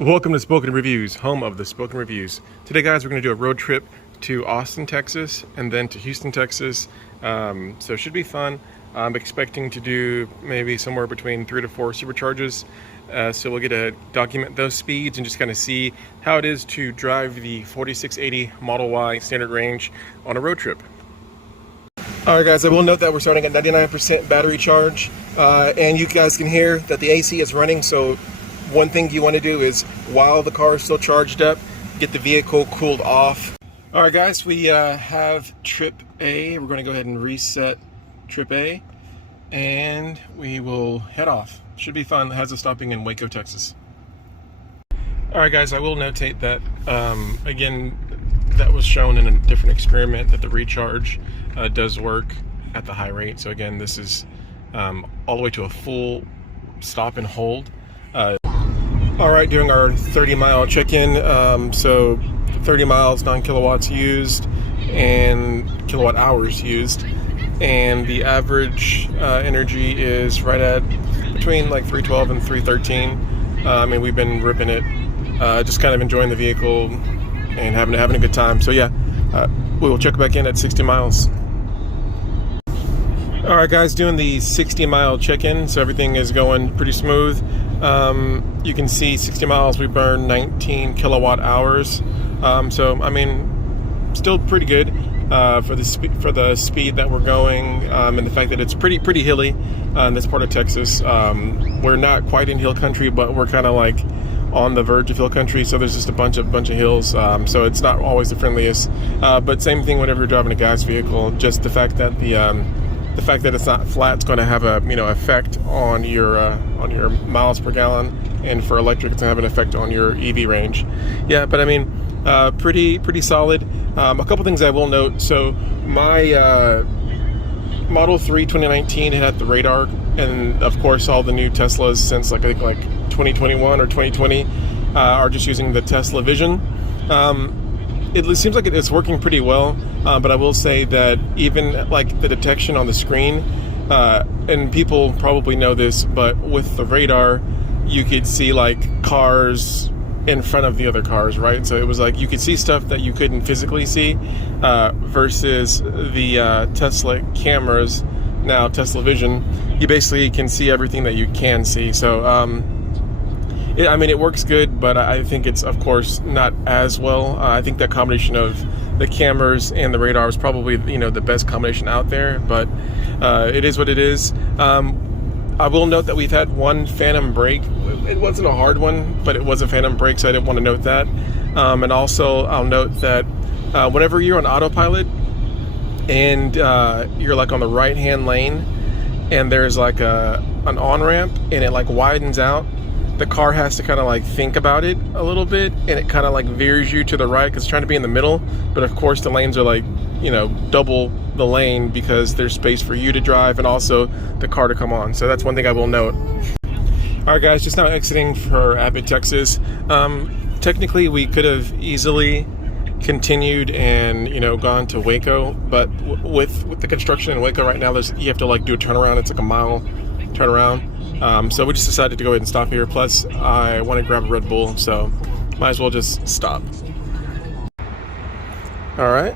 Welcome to Spoken Reviews, home of the Spoken Reviews. Today, guys, we're going to do a road trip to Austin, Texas, and then to Houston, Texas. So it should be fun. I'm expecting to do maybe somewhere between 3 to 4 supercharges. So we'll get to document those speeds and just kind of see how it is to drive the 4680 Model Y standard range on a road trip. All right, guys, I will note that we're starting at 99% battery charge, and you guys can hear that the AC is running. So one thing you want to do is, while the car is still charged up, get the vehicle cooled off. All right, guys, we have trip A. We're going to go ahead and reset trip A, and we will head off. Should be fun. It has us stopping in Waco, Texas. All right, guys, I will notate that, again, that was shown in a different experiment that the recharge does work at the high rate. So again, this is all the way to a full stop and hold. All right, doing our 30-mile check-in. So 30 miles, 9 kilowatts used, and kilowatt hours used. And the average energy is right at between like 312 and 313. And we've been ripping it, just kind of enjoying the vehicle and having a good time. So yeah, we will check back in at 60 miles. All right, guys, doing the 60-mile check-in. So everything is going pretty smooth. You can see 60 miles, we burn 19 kilowatt hours. So, I mean, still pretty good for the speed that we're going, and the fact that it's pretty hilly in this part of Texas. We're not quite in hill country, but we're kind of like on the verge of hill country. So there's just a bunch of hills. So it's not always the friendliest. But same thing whenever you're driving a gas vehicle. Just the fact that the fact that it's not flat is going to have a effect on your miles per gallon, and for electric it's going to have an effect on your EV range. Yeah, but I mean, pretty solid. A couple things I will note. So my Model 3 2019 had the radar, and of course all the new Teslas since I think 2021 or 2020 are just using the Tesla Vision. It seems like it's working pretty well, but I will say that even like the detection on the screen, and people probably know this, but with the radar, you could see like cars in front of the other cars, right? So it was like you could see stuff that you couldn't physically see, versus the Tesla cameras, now Tesla Vision, you basically can see everything that you can see. So I mean, it works good, but I think it's, of course, not as well. I think that combination of the cameras and the radar is probably, the best combination out there, but it is what it is. I will note that we've had one phantom brake. It wasn't a hard one, but it was a phantom brake, so I didn't want to note that. And also, I'll note that whenever you're on Autopilot and you're like on the right-hand lane and there's like an on-ramp and it like widens out, the car has to kind of like think about it a little bit, and it kind of like veers you to the right because it's trying to be in the middle. But of course the lanes are like, double the lane because there's space for you to drive and also the car to come on. So that's one thing I will note. All right, guys, just now exiting for Abbott, Texas. Technically we could have easily continued and gone to Waco, but with the construction in Waco right now, you have to like do a turnaround. It's like a mile turnaround. So we just decided to go ahead and stop here. Plus, I want to grab a Red Bull, so might as well just stop. All right.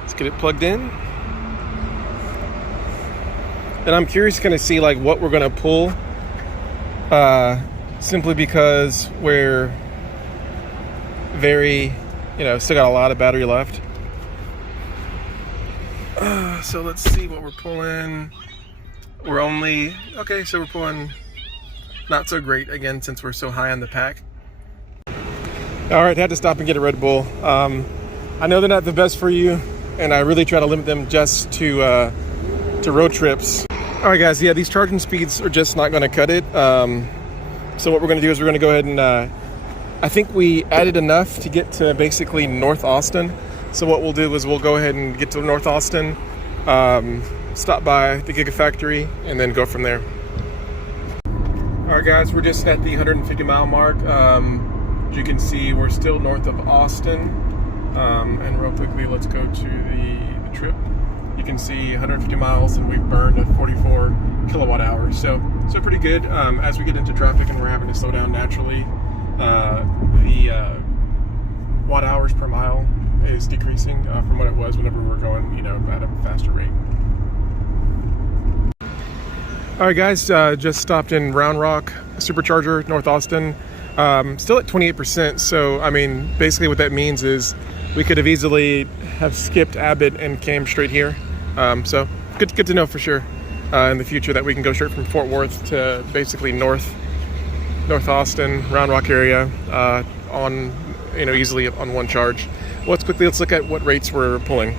Let's get it plugged in. And I'm curious to kind of see like what we're going to pull, simply because we're very, still got a lot of battery left. So let's see what we're pulling. We're pulling not so great again since we're so high on the pack. All right, had to stop and get a Red Bull. I know they're not the best for you, and I really try to limit them just to road trips. All right, guys, yeah, these charging speeds are just not going to cut it. So what we're going to do is we're going to go ahead and I think we added enough to get to basically North Austin. So what we'll do is we'll go ahead and get to North Austin, stop by the Gigafactory, and then go from there. All right, guys, we're just at the 150-mile mark. As you can see, we're still north of Austin. And real quickly, let's go to the trip. You can see 150 miles, and we've burned 44 kilowatt hours. So pretty good. As we get into traffic and we're having to slow down naturally, the watt hours per mile is decreasing from what it was whenever we were going, at a faster rate. All right, guys, just stopped in Round Rock Supercharger, North Austin. Still at 28%. So, I mean, basically what that means is we could have easily have skipped Abbott and came straight here. So good to know for sure in the future that we can go straight from Fort Worth to basically North Austin, Round Rock area on, easily on one charge. Let's look at what rates we're pulling.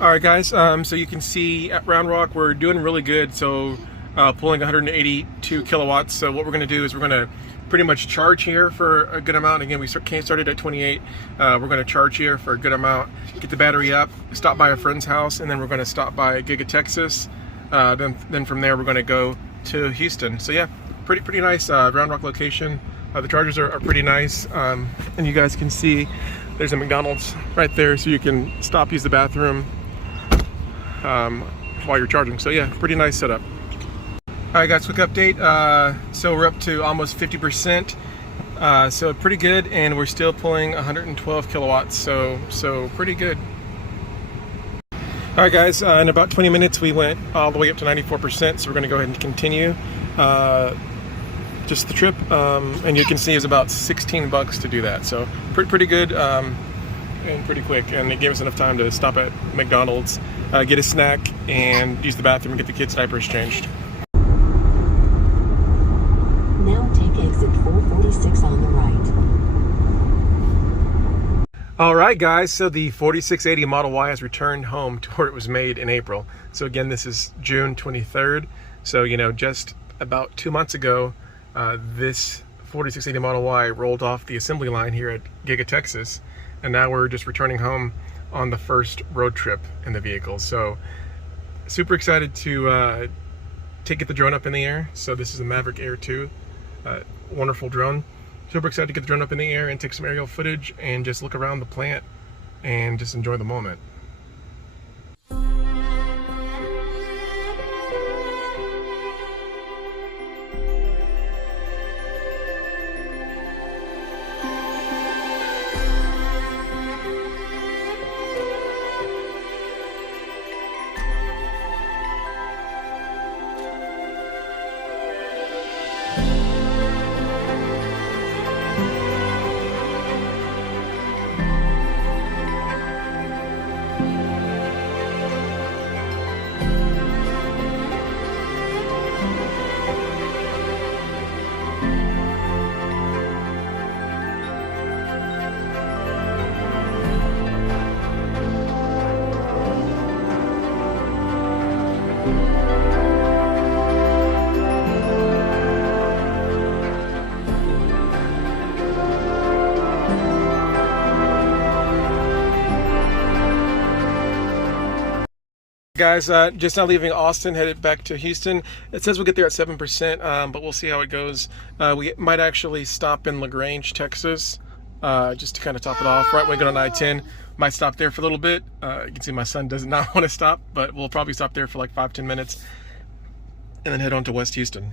All right, guys, so you can see at Round Rock we're doing really good. So pulling 182 kilowatts. So what we're going to do is we're going to pretty much charge here for a good amount. Again, we started at 28. We're going to charge here for a good amount, get the battery up, stop by a friend's house, and then we're going to stop by Giga Texas. Then from there we're going to go to Houston. So yeah, pretty nice Round Rock location. The chargers are pretty nice, and you guys can see there's a McDonald's right there, so you can stop, use the bathroom while you're charging. So yeah, pretty nice setup. All right, guys, quick update. So we're up to almost 50%. So pretty good, and we're still pulling 112 kilowatts. So pretty good. All right, guys. In about 20 minutes, we went all the way up to 94%. So we're going to go ahead and continue just the trip, and you can see it's about $16 to do that. So pretty good and pretty quick, and it gave us enough time to stop at McDonald's, get a snack, and use the bathroom and get the kids' diapers changed. Now take exit 446 on the right. All right, guys, so the 4680 Model Y has returned home to where it was made in April. So again, this is June 23rd. So, just about 2 months ago, this 4680 Model Y rolled off the assembly line here at Giga Texas, and now we're just returning home on the first road trip in the vehicle. So super excited to get the drone up in the air. So this is a Maverick Air 2, wonderful drone. Super excited to get the drone up in the air and take some aerial footage and just look around the plant and just enjoy the moment. Guys, just now leaving Austin, headed back to Houston. It says we'll get there at 7%, but we'll see how it goes. We might actually stop in LaGrange, Texas, just to kind of top it off. Right when we get on I-10, might stop there for a little bit. You can see my son does not want to stop, but we'll probably stop there for like 5-10 minutes and then head on to West Houston.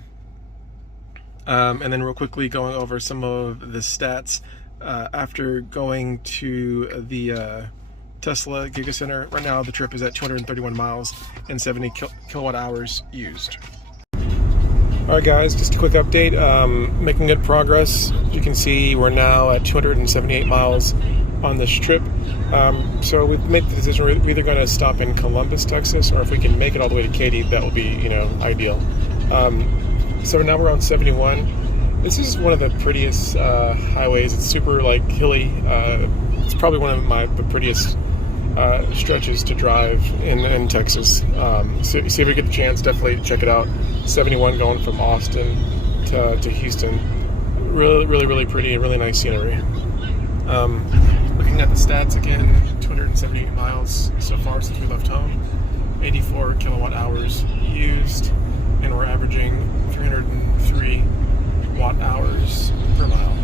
And then real quickly going over some of the stats after going to the Tesla Giga Center. Right now the trip is at 231 miles and 70 kilowatt hours used. All right, guys, just a quick update. Making good progress. You can see we're now at 278 miles on this trip. So we've made the decision we're either going to stop in Columbus, Texas, or if we can make it all the way to Katy, that will be, ideal. So now we're on 71. This is one of the prettiest highways. It's super hilly. It's probably one of the prettiest stretches to drive in Texas. So if you get the chance, definitely check it out. 71 going from Austin to Houston. Really pretty and really nice scenery. Looking at the stats again, 278 miles so far since we left home, 84 kilowatt hours used, and we're averaging 303 watt hours per mile.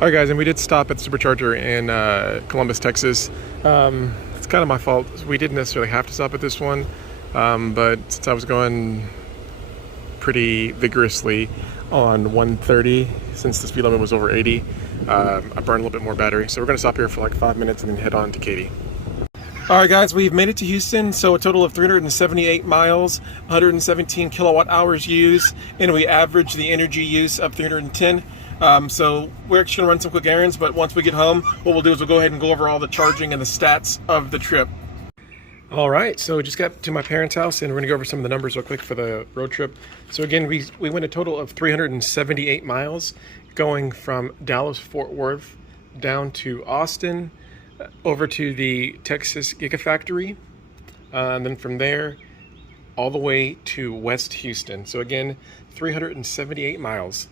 All right, guys, and we did stop at the supercharger in Columbus, Texas. It's kind of my fault. We didn't necessarily have to stop at this one, but since I was going pretty vigorously on 130, since the speed limit was over 80, I burned a little bit more battery. So we're going to stop here for like 5 minutes and then head on to Katy. All right, guys, we've made it to Houston. So a total of 378 miles, 117 kilowatt hours used, and we averaged the energy use of 310. So we're actually gonna run some quick errands, but once we get home, what we'll do is we'll go ahead and go over all the charging and the stats of the trip. All right, so just got to my parents' house and we're gonna go over some of the numbers real quick for the road trip. So again, we went a total of 378 miles, going from Dallas-Fort Worth down to Austin, over to the Texas Giga Factory, and then from there all the way to West Houston. So again, 378 miles.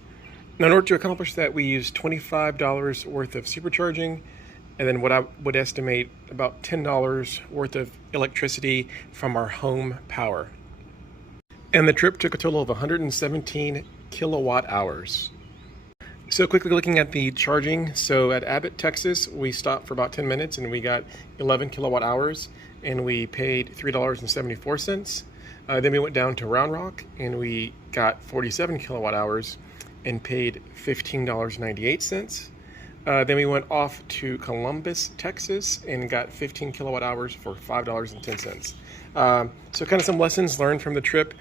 Now, in order to accomplish that, we used $25 worth of supercharging, and then what I would estimate about $10 worth of electricity from our home power. And the trip took a total of 117 kilowatt hours. So quickly looking at the charging, so at Abbott, Texas, we stopped for about 10 minutes and we got 11 kilowatt hours and we paid $3.74. Then we went down to Round Rock and we got 47 kilowatt hours and paid $15.98. Then we went off to Columbus, Texas, and got 15 kilowatt hours for $5.10. So kind of some lessons learned from the trip.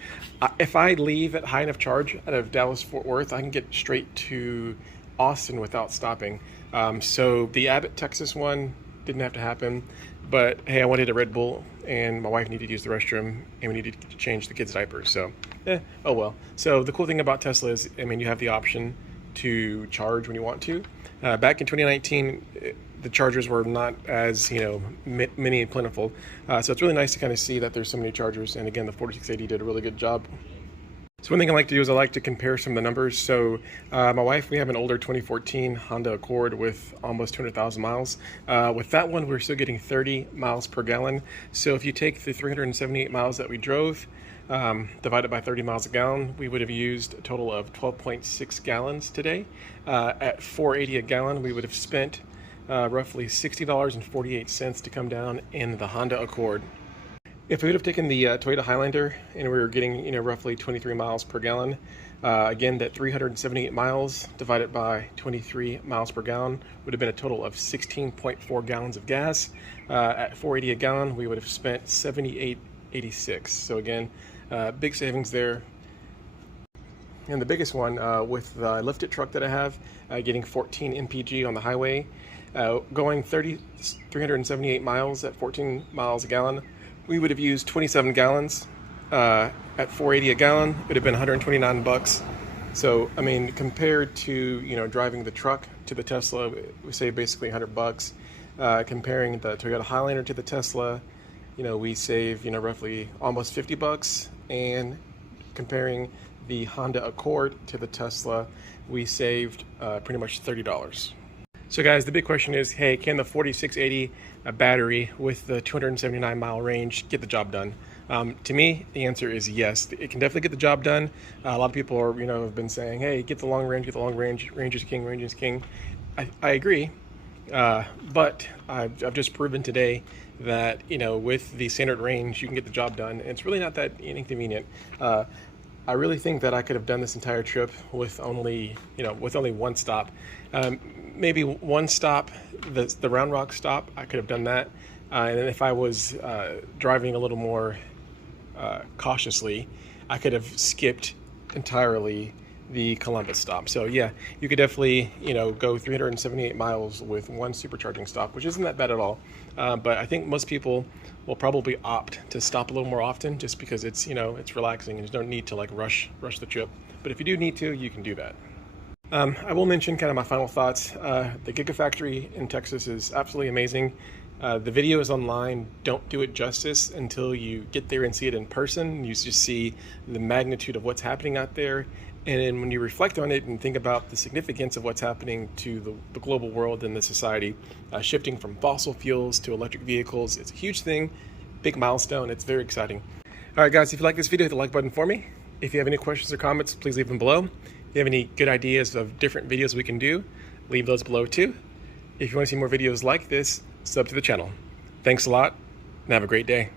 If I leave at high enough charge out of Dallas-Fort Worth, I can get straight to Austin without stopping. So the Abbott, Texas one didn't have to happen. But hey, I wanted a Red Bull and my wife needed to use the restroom and we needed to change the kids' diapers. So, oh well. So the cool thing about Tesla is, I mean, you have the option to charge when you want to. Back in 2019, the chargers were not as, many and plentiful. So it's really nice to kind of see that there's so many chargers. And again, the 4680 did a really good job. So one thing I like to do is I like to compare some of the numbers. So my wife, we have an older 2014 Honda Accord with almost 200,000 miles. With that one, we're still getting 30 miles per gallon. So if you take the 378 miles that we drove, divided by 30 miles a gallon, we would have used a total of 12.6 gallons today. At $4.80 a gallon, we would have spent roughly $60.48 to come down in the Honda Accord. If we would have taken the Toyota Highlander and we were getting, roughly 23 miles per gallon, again, that 378 miles divided by 23 miles per gallon would have been a total of 16.4 gallons of gas. At $4.80 a gallon, we would have spent $78.86. So again, big savings there. And the biggest one with the lifted truck that I have, getting 14 mpg on the highway, going 378 miles at 14 miles a gallon, we would have used 27 gallons. At $4.80 a gallon, it would have been 129 bucks. So, I mean, compared to, driving the truck to the Tesla, we save basically 100 bucks. Comparing the Toyota Highlander to the Tesla, we save, roughly almost 50 bucks. And comparing the Honda Accord to the Tesla, we saved pretty much $30. So guys, the big question is, hey, can the 4680 battery with the 279 mile range get the job done? To me, the answer is yes. It can definitely get the job done. A lot of people are, have been saying, hey, get the long range, range is king, range is king. I agree, but I've just proven today that, with the standard range, you can get the job done. And it's really not that inconvenient. I really think that I could have done this entire trip with only one stop. Maybe one stop, the Round Rock stop, I could have done that. And then if I was driving a little more cautiously, I could have skipped entirely the Columbus stop. So yeah, you could definitely, go 378 miles with one supercharging stop, which isn't that bad at all. But I think most people will probably opt to stop a little more often just because it's, it's relaxing and there's no need to like rush the trip. But if you do need to, you can do that. I will mention kind of my final thoughts. The Giga Factory in Texas is absolutely amazing. The video is online. Don't do it justice until you get there and see it in person. You just see the magnitude of what's happening out there. And then when you reflect on it and think about the significance of what's happening to the global world and the society, shifting from fossil fuels to electric vehicles, it's a huge thing, big milestone. It's very exciting. All right, guys, if you like this video, hit the like button for me. If you have any questions or comments, please leave them below. If you have any good ideas of different videos we can do, leave those below too. If you want to see more videos like this, sub to the channel. Thanks a lot, and have a great day.